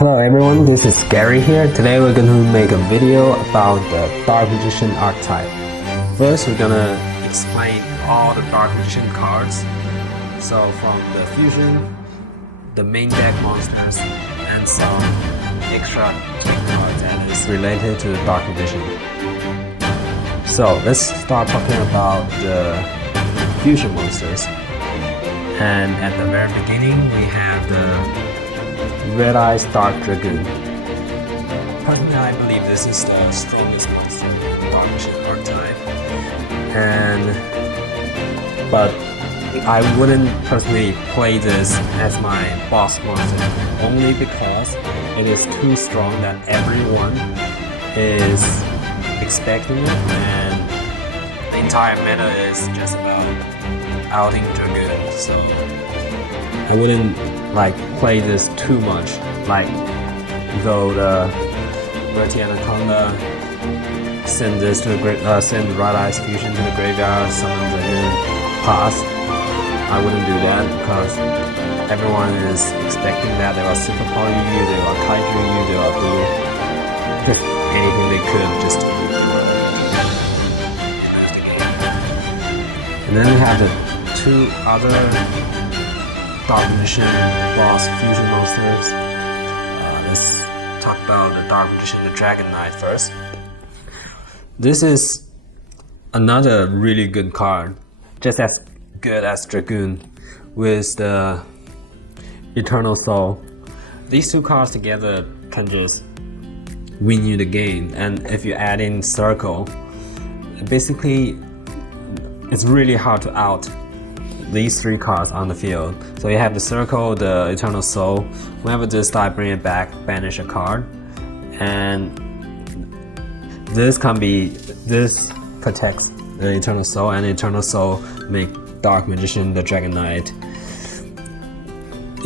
Hello everyone, this is Gary here. Today we're going to make a video about the Dark Magician archetype. First we're going to explain all the Dark Magician cards. So from the fusion, the main deck monsters, and some extra cards that is related to the Dark Magician. So let's start talking about the fusion monsters. And at the very beginning we have the Red Eyes Dark Dragoon. Personally, I believe this is the strongest monster in the Dark Magician archetype. But I wouldn't personally play this as my boss monster, only because it is too strong that everyone is expecting it, and the entire meta is just about outing Dragoon. So I wouldn't play this too much, though the Dirty Anaconda send this to the send Red Eyes Fusion to the graveyard, summon Dragoon, pass. I wouldn't do that because everyone is expecting that they will super poly you, they will kaiju you, they will do anything they could just to do it. And then we have the two other Dark Magician boss fusion monsters. Let's talk about the Dark Magician, the Dragon Knight first. This is another really good card, just as good as Dragoon, with the Eternal Soul. These two cards together can just win you the game, and if you add in Circle, basically it's really hard to out these three cards on the field. So you have the Circle, the Eternal Soul. Whenever this die, bring it back, banish a card, and this protects the Eternal Soul, and the Eternal Soul make Dark Magician, the Dragon Knight,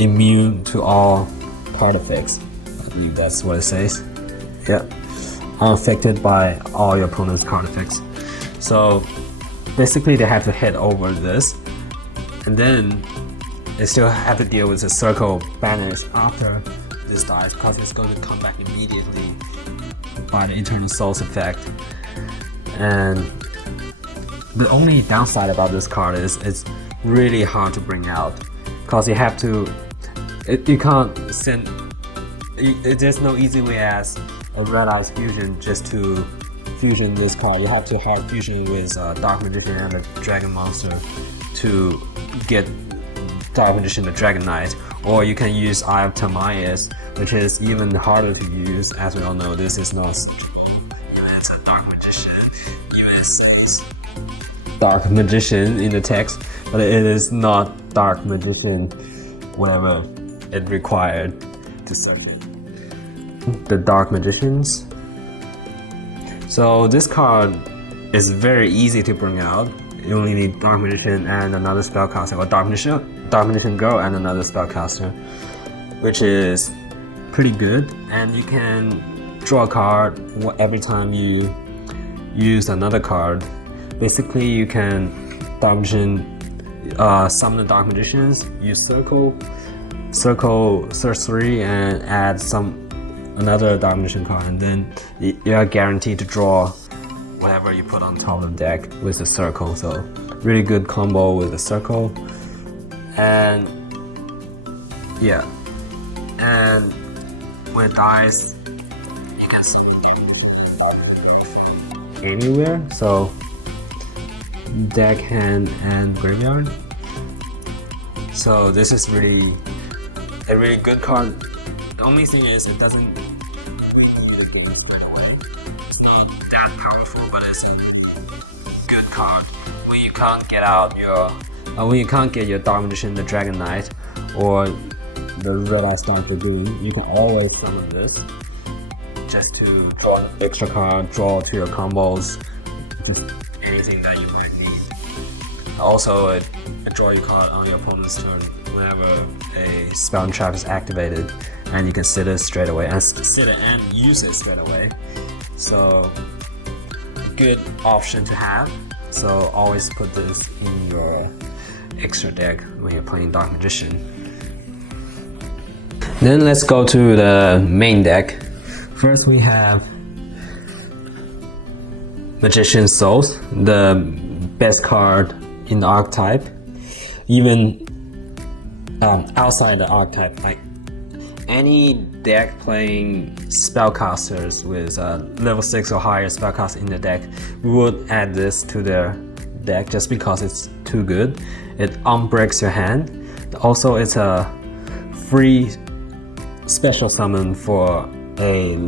immune to all card effects. I believe that's what it says. Yeah, unaffected by all your opponent's card effects. So basically they have to head over this, and then they still have to deal with the Circle banish after this dies, because it's going to come back immediately by the Eternal Soul's effect. And the only downside about this card is it's really hard to bring out, because you have to, you can't send, there's no easy way as a Red Eyes Fusion just to fusion this card. You have to hard fusion with Dark Magician and the Dragon Monster to get Dark Magician, the Dragon Knight, or you can use Eye of Timaeus, which is even harder to use. As we all know, this is not, it's a Dark Magician, even it's Dark Magician in the text, but it is not Dark Magician whatever it required to search it. The Dark Magicians. So this card is very easy to bring out. You only need Dark Magician and another spellcaster, or Dark Magician Girl and another spellcaster, which is pretty good. And you can draw a card every time you use another card. Basically, you can Dark Magician, summon the Dark Magicians, use Circle, search 3, and add another Dark Magician card, and then you are guaranteed to draw whatever you put on top of the deck with the Circle. So really good combo with the Circle. And yeah, and when it dies, you can anywhere. So deck, hand, and graveyard. So this is really a really good card. The only thing is it doesn't really the games away. It's not that powerful, but it's a good card. When you can't get out your when you can't get your Dark Magician, the Dragon Knight, or the Red Eyes Dark Dragoon, you can always summon this just to draw an extra card, draw to your combos, just anything that you might need. Also, it draw your card on your opponent's turn whenever a spell and trap is activated, and you can sit it straight away, and sit it and use it straight away. So good option to have. So always put this in your extra deck when you're playing Dark Magician. Then let's go to the main deck. First we have Magician's Souls, the best card in the archetype. Even outside the archetype, like any deck playing spellcasters with level 6 or higher spellcaster in the deck, we would add this to their deck just because it's too good. It unbreaks your hand. Also, it's a free special summon for a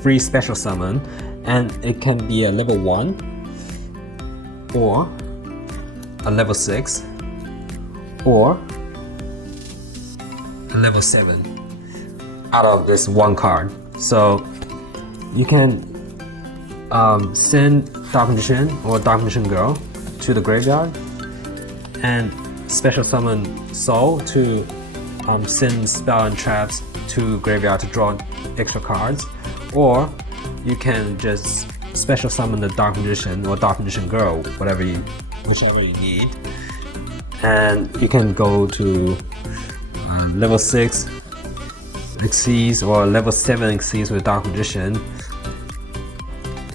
free special summon, and it can be a level 1 or a level 6 or a level 7 out of this one card. So you can send Dark Magician or Dark Magician Girl to the graveyard and special summon Soul to send spell and traps to graveyard to draw extra cards, or you can just special summon the Dark Magician or Dark Magician Girl, whichever you need, and you can go to level 6 Xyz or level 7 Xyz with Dark Magician.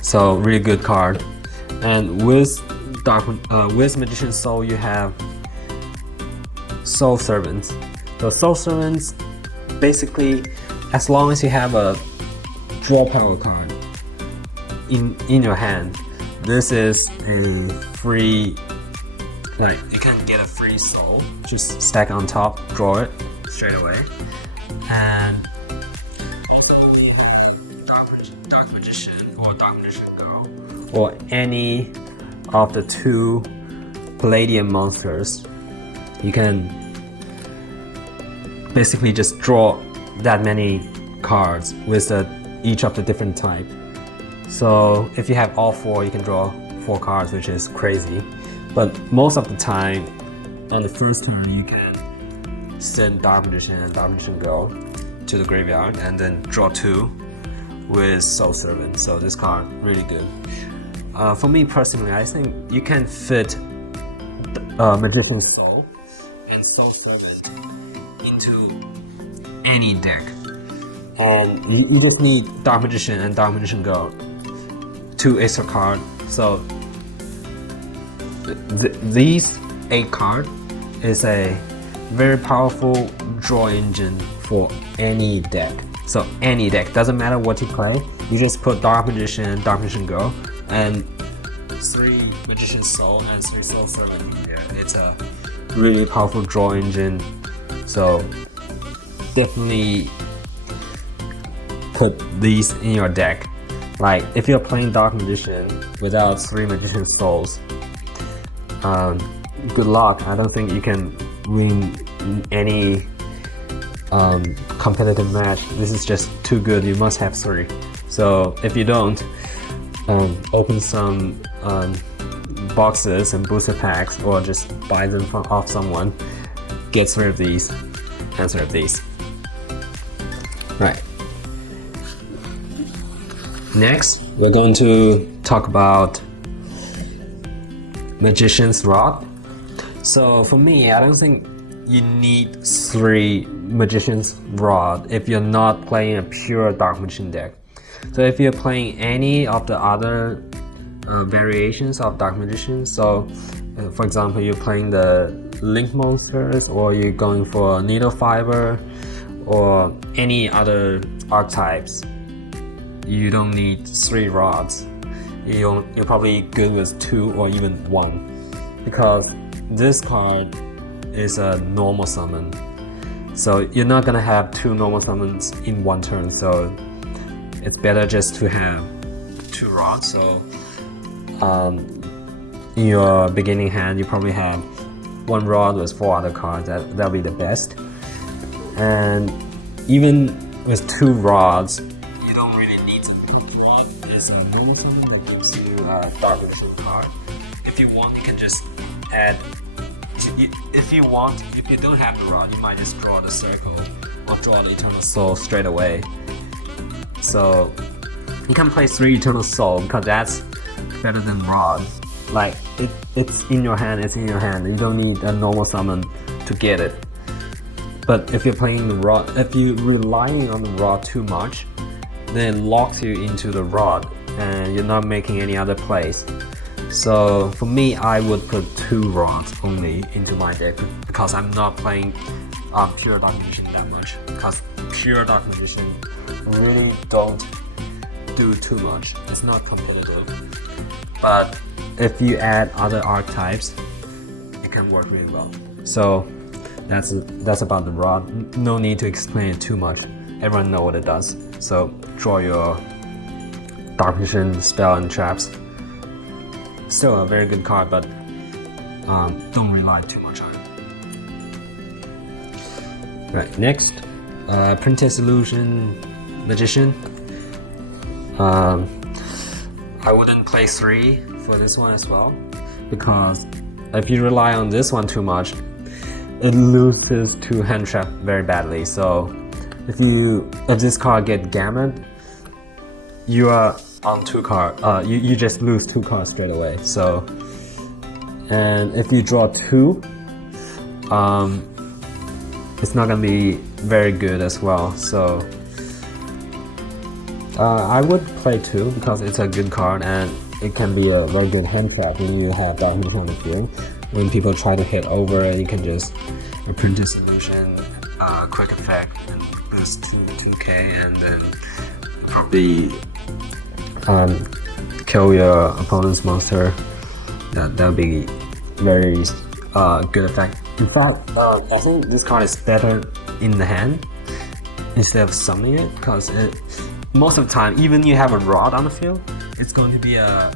So really good card. And with Magician's Soul, you have Soul Servants. So Soul Servants, basically, as long as you have a draw power card in your hand, this is a free, like you can get a free soul. Just stack on top, draw it straight away, and Dark Magician or Dark Magician Girl or any of the 2 Palladium monsters, you can basically just draw that many cards with each of the different type. So if you have all 4, you can draw 4 cards, which is crazy. But most of the time, on the first turn, you can send Dark Magician and Dark Magician Girl to the graveyard and then draw 2 with Soul Servant. So this card really good. For me personally, I think you can fit Magician's Soul and Soul Servant into any deck, and you just need Dark Magician and Dark Magician Girl, 2 extra cards. So these 8 cards is a very powerful draw engine for any deck. So any deck, doesn't matter what you play, you just put Dark Magician and Dark Magician Girl and 3 Magician's Soul and 3 Soul Servant in here. It's a really powerful draw engine. So definitely put these in your deck. Like if you're playing Dark Magician without 3 Magician Souls, good luck. I don't think you can win any competitive match. This is just too good. You must have 3. So if you don't, open some boxes and booster packs, or just buy them off someone. Get 3 of these and 3 of these. Right. Next, we're going to talk about Magician's Rod. So for me, I don't think you need 3 Magician's Rod if you're not playing a pure Dark Magician deck. So if you're playing any of the other variations of Dark Magician, so for example, you're playing the Link monsters, or you're going for Needle Fiber, or any other archetypes, you don't need 3 rods. You're probably good with 2 or even 1, because this card is a normal summon. So you're not gonna have 2 normal summons in one turn. So it's better just to have 2 rods. So in your beginning hand, you probably have 1 rod with 4 other cards. That'll be the best. And even with 2 rods, you don't really need to. Rod is a normal summon that gives you a Dark Magician card. If you want, you can just add. If you don't have the rod, you might just draw the circle or draw the Eternal Soul straight away. So you can play 3 Eternal Soul because that's better than rod. Like it's in your hand, it's in your hand. You don't need a normal summon to get it. But if you're playing the rod, if you're relying on the rod too much, then it locks you into the rod and you're not making any other plays. So for me, I would put 2 rods only into my deck because I'm not playing pure Dark Magician that much, because pure Dark Magician really don't do too much. It's not competitive. But if you add other archetypes, it can work really well. So that's about the rod. No need to explain it too much. Everyone knows what it does. So draw your Dark Magician spell and traps. Still a very good card, but don't rely too much on it. Right, next, Printed Illusion Magician. I wouldn't play 3 for this one as well, because if you rely on this one too much, it loses to hand trap very badly. So if this card get gammoned, you are on 2 cards. You just lose 2 cards straight away. So, and if you draw 2, it's not gonna be very good as well. So I would play 2 because it's a good card and it can be a very good hand trap when you have Dark Magician on the field. When people try to hit over it, you can just print a solution, quick effect, and boost to 2k, and then probably kill your opponent's monster. That would be very good effect. In fact, I think this card is better in the hand instead of summoning it, because most of the time, even you have a rod on the field, it's going to be a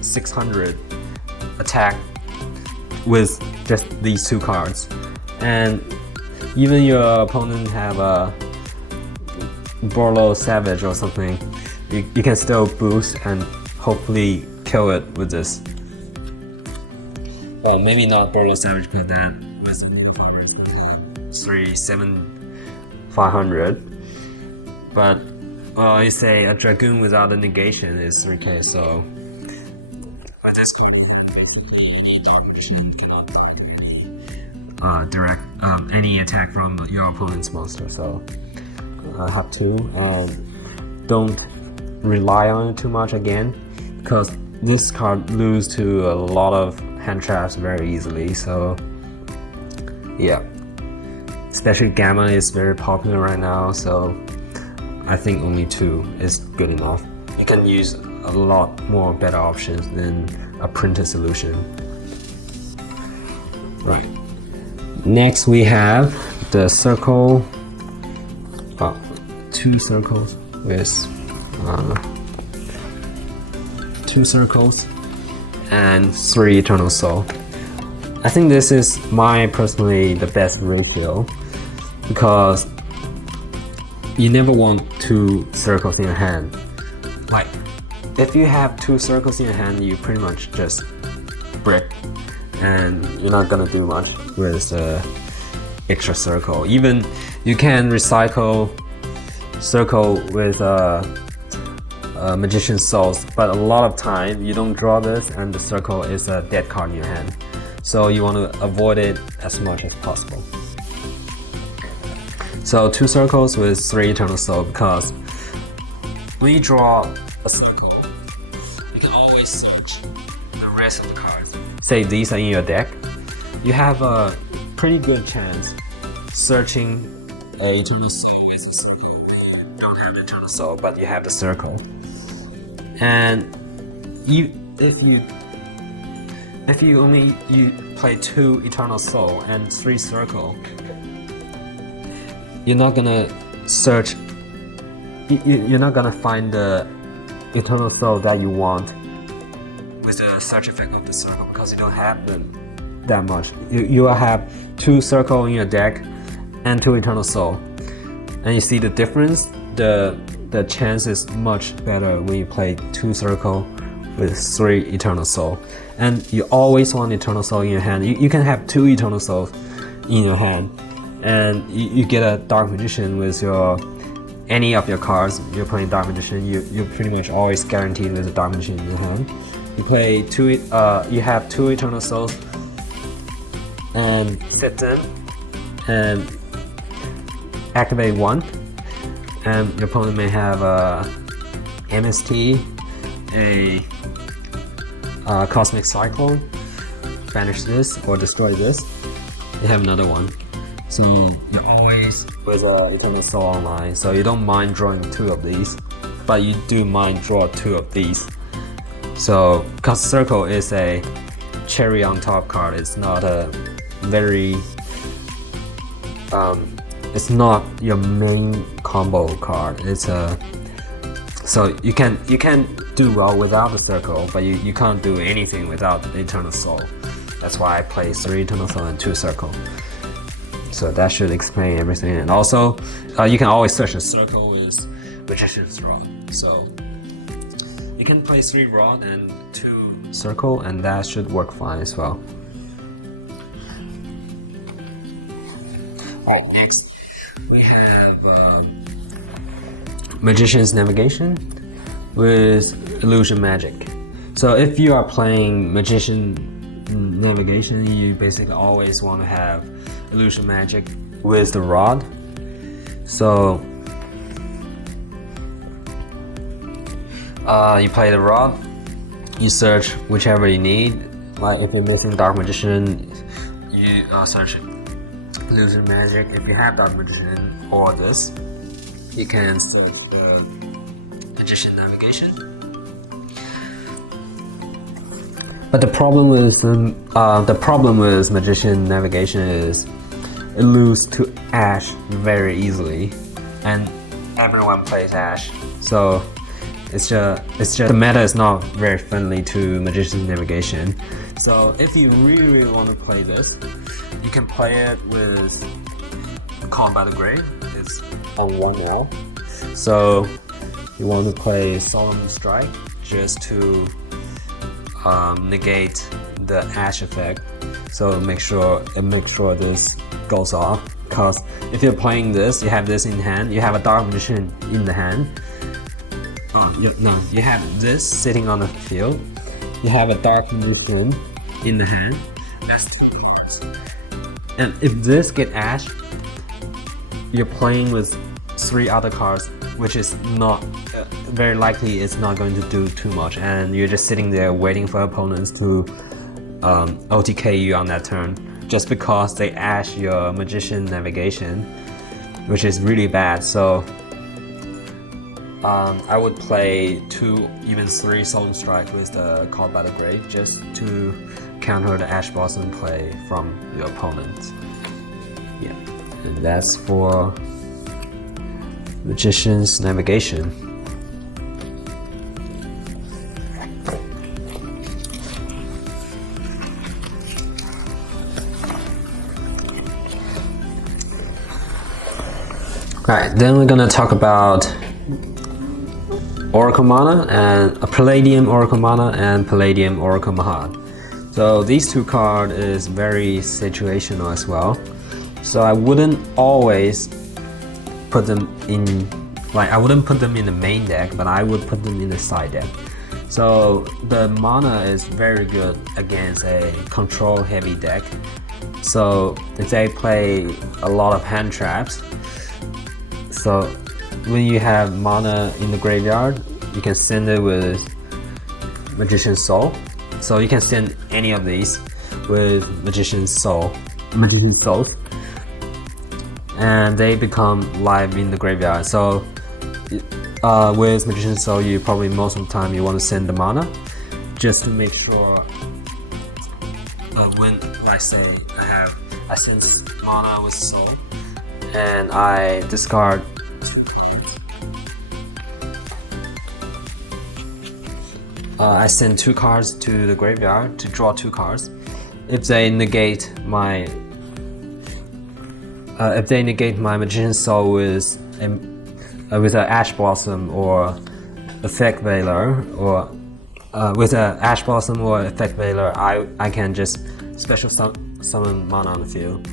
600 attack with just these 2 cards. And even your opponent have a Borlo Savage or something, you can still boost and hopefully kill it with this. Well, maybe not Borlo Savage, because that with the Needle Fiber is going to have 500. But you say a Dragoon without a negation is 3k, so with this card, basically any Dark Magician cannot direct any attack from your opponent's monster. So have to don't rely on it too much again, because this card loses to a lot of hand traps very easily. So yeah, especially Gamma is very popular right now, so I think only 2 is good enough. You can use a lot more better options than a printed solution. Right. Next we have the circle. 2 circles with 2 circles and 3 Eternal Soul. I think this is personally the best ratio, because you never want 2 circles in your hand. Like, if you have 2 circles in your hand, you pretty much just brick, and you're not gonna do much with the extra circle. Even you can recycle circle with Magician Souls, but a lot of time you don't draw this and the circle is a dead card in your hand. So you want to avoid it as much as possible. So 2 circles with 3 Eternal Soul, because when you draw a circle, you can always search the rest of the cards. Say these are in your deck, you have a pretty good chance searching a Eternal Soul as a circle. You don't have the Eternal Soul, but you have the circle. And if you play 2 Eternal Soul and 3 circle, you're not gonna search. You're not gonna find the Eternal Soul that you want with the search effect of the circle, because you don't have them that much. You will have 2 circle in your deck and 2 Eternal Soul, and you see the difference. The chance is much better when you play 2 circle with 3 Eternal Soul. And you always want Eternal Soul in your hand. You can have 2 Eternal Souls in your hand, and you get a Dark Magician with any of your cards. You're playing Dark Magician, you're pretty much always guaranteed with a Dark Magician in your hand. You play 2, you have 2 Eternal Souls, and sit in and activate 1, and your opponent may have a MST, a Cosmic Cyclone, banish this or destroy this. You have another one. So you're always with Eternal Soul online, so you don't mind drawing 2 of these, but you do mind draw 2 of these. So, cause Circle is a cherry on top card. It's not a very it's not your main combo card. It's a so you can do well without the Circle, but you can't do anything without Eternal Soul. That's why I play 3 Eternal Soul and 2 Circle. So that should explain everything. And also, you can always search a Circle with Magician's Rod. So you can play 3 Rod and 2 Circle, and that should work fine as well. Alright, next we have Magician's Navigation with Illusion Magic. So if you are playing Magician Navigation, you basically always want to have Illusion Magic with the rod. So you play the rod, you search whichever you need. Like if you're missing Dark Magician, you search Illusion Magic. If you have Dark Magician or this, you can search Magician Navigation. But the problem with Magician Navigation is it loses to Ash very easily, and everyone plays Ash. So it's just the meta is not very friendly to Magician Navigation. So if you really want to play this, you can play it with Called by the Grave. It's on 1 wall. So you want to play Solemn Strike just to negate the Ash effect. So make sure this goes off. Because if you're playing this, you have this in hand, you have a Dark Magician in the hand. You have this sitting on the field. You have a Dark Magician in the hand. That's 2 cards. And if this get Ash, you're playing with 3 other cards, which is not very likely it's not going to do too much, and you're just sitting there waiting for opponents to OTK you on that turn just because they Ash your Magician Navigation, which is really bad. So I would play 2, even 3 Solemn Strike with the Called by the Grave just to counter the Ash Blossom play from your opponent. Yeah, and that's for Magician's Navigation. Alright, then we're gonna talk about Oracle Mana and a Palladium Oracle Mana and Palladium Oracle Mahad. So these 2 cards is very situational as well. So I wouldn't always put them in, like I wouldn't put them in the main deck, but I would put them in the side deck. So the mana is very good against a control heavy deck. So if they play a lot of hand traps, so when you have mana in the graveyard, you can send it with Magician's Soul. So you can send any of these with Magician's Souls, and they become live in the graveyard. So with Magician's Soul, you probably most of the time you want to send the mana just to make sure when, like say, I send mana with Soul and I discard I send 2 cards to the graveyard to draw 2 cards. If they negate my Magician's Soul with an Ash Blossom or Effect Veiler, or with an Ash Blossom or Effect Veiler, I can just special summon mana on the field.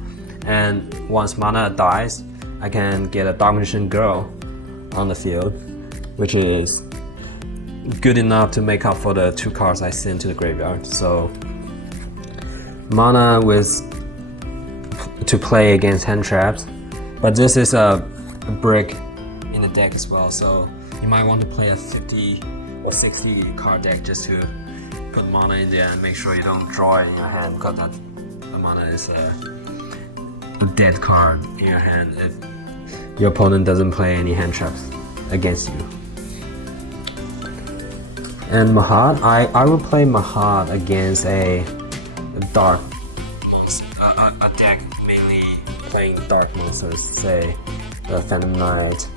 And once mana dies, I can get a Dark Magician Girl on the field, which is good enough to make up for the 2 cards I sent to the graveyard. So mana with to play against hand traps, but this is a brick in the deck as well, so you might want to play a 50 or 60 card deck just to put mana in there and make sure you don't draw it in your hand, because that mana is a dead card in your hand if your opponent doesn't play any hand traps against you. And Mahad, I will play Mahad against a dark monster, a deck mainly playing dark monsters, say the Phantom Knight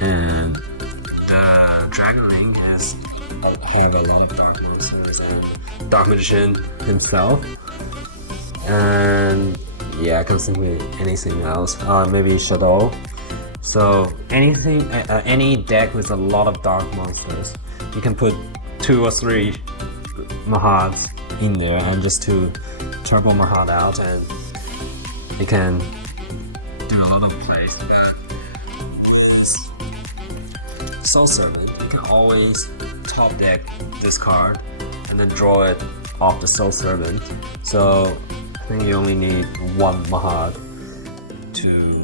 and the Dragon Link have a lot of dark monsters, and Dark Magician himself, and yeah, I can't think of anything else. Maybe Shadow. So anything, any deck with a lot of dark monsters, you can put 2 or 3 Mahads in there and just to turbo Mahad out, and you can do a lot of plays with that. Soul Servant, you can always top deck this card and then draw it off the Soul Servant. So I think you only need 1 Mahad to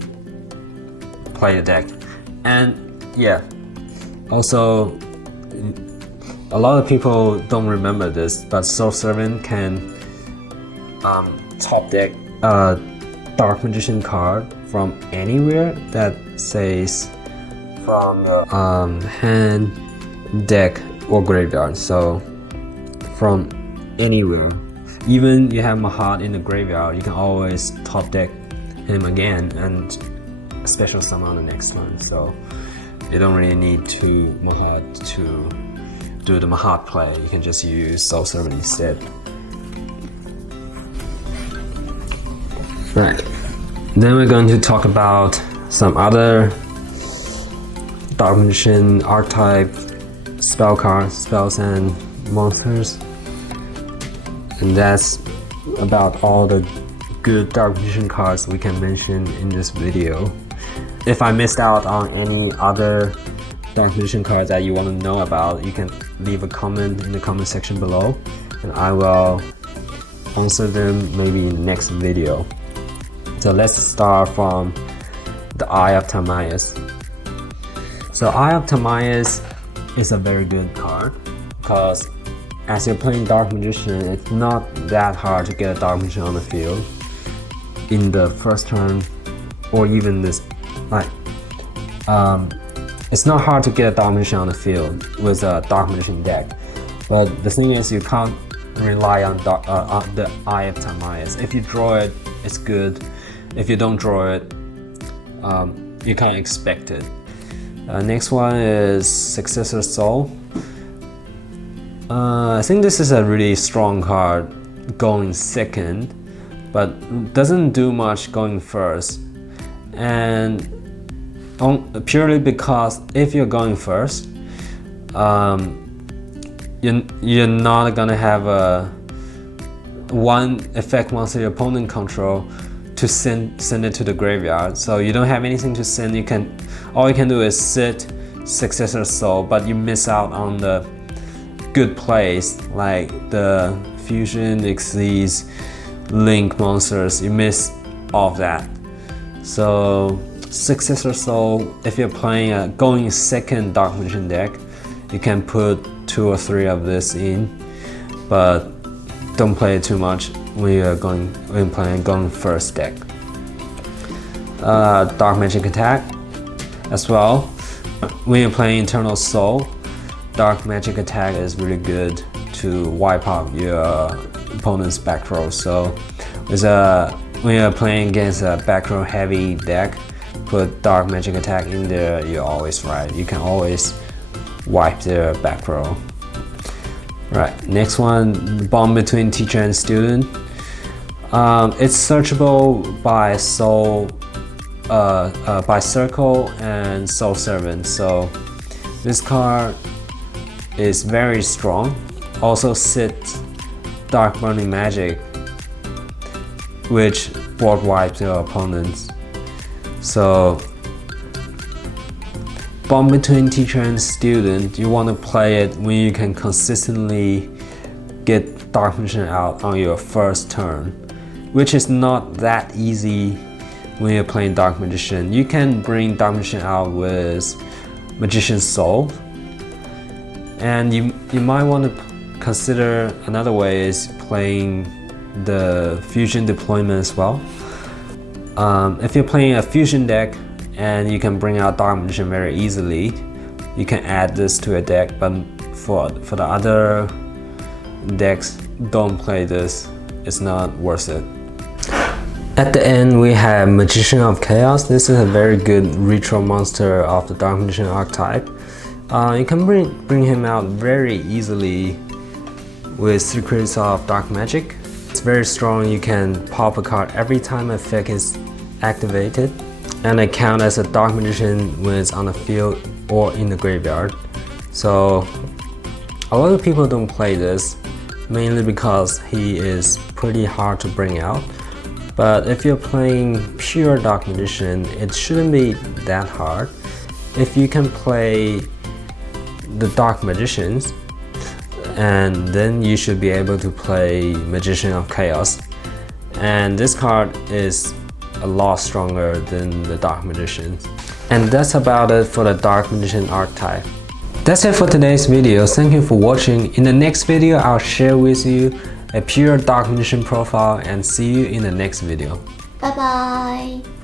play the deck. And yeah, also a lot of people don't remember this, but Soul Servant can top deck a Dark Magician card from anywhere that says from hand, deck, or graveyard. So from anywhere, even you have Mahad in the graveyard, you can always top deck him again and special summon on the next one. So you don't really need to Mahad to do the Mahad play. You can just use Soul Servant instead. Right. Then we're going to talk about some other Dark Magician archetype spell cards, spells and monsters. And that's about all the good Dark Magician cards we can mention in this video. If I missed out on any other Dark Magician cards that you want to know about, you can leave a comment in the comment section below, and I will answer them maybe in the next video. So let's start from the Eye of Timaeus. So Eye of Timaeus is a very good card because as you're playing Dark Magician, it's not that hard to get a Dark Magician on the field in the first turn, or even this, it's not hard to get a Dark Magician on the field with a Dark Magician deck. But the thing is, you can't rely on the Eye of Timaeus. If you draw it, it's good. If you don't draw it, you can't expect it. Next one is Successor Soul. I think this is a really strong card going second, but doesn't do much going first. And purely because if you're going first, you're not gonna have a one effect monster your opponent control to send it to the graveyard. So you don't have anything to send. All you can do is sit Successor Soul, but you miss out on the good plays like the Fusion, Xyz, Link monsters. You miss all of that. So Successor Soul, if you're playing a going second Dark Magician deck, you can put 2 or 3 of this in, but don't play it too much when playing going first deck. Dark Magic Attack as well. When you're playing Eternal Soul, Dark Magic Attack is really good to wipe out your opponent's back row. So when you're playing against a back row heavy deck, put Dark Magic Attack in there, you're always right. You can always wipe their back row. Right, next one, Bond Between Teacher and Student. It's searchable by by Circle and Soul Servant. So this card is very strong. Also sits Dark Burning Magic, which board wipes your opponents. So Bond Between Teacher and Student, you want to play it when you can consistently get Dark Magician out on your first turn. which is not that easy when you're playing Dark Magician. You can bring Dark Magician out with Magician's Soul, and you might want to consider another way is playing the Fusion deployment as well. If you're playing a Fusion deck and you can bring out Dark Magician very easily, you can add this to a deck, but for the other decks, don't play this. It's not worth it. At the end, we have Magician of Chaos. This is a very good retro monster of the Dark Magician archetype. You can bring him out very easily with Secrets of Dark Magic. It's very strong. You can pop a card every time an effect is activated, and it counts as a Dark Magician when it's on the field or in the graveyard. So a lot of people don't play this, mainly because he is pretty hard to bring out. But if you're playing pure Dark Magician, it shouldn't be that hard. If you can play the Dark Magicians, and then you should be able to play Magician of Chaos. And this card is a lot stronger than the Dark Magicians. And that's about it for the Dark Magician archetype. That's it for today's video. Thank you for watching. In the next video, I'll share with you a pure Dark Magician profile, and see you in the next video. Bye bye.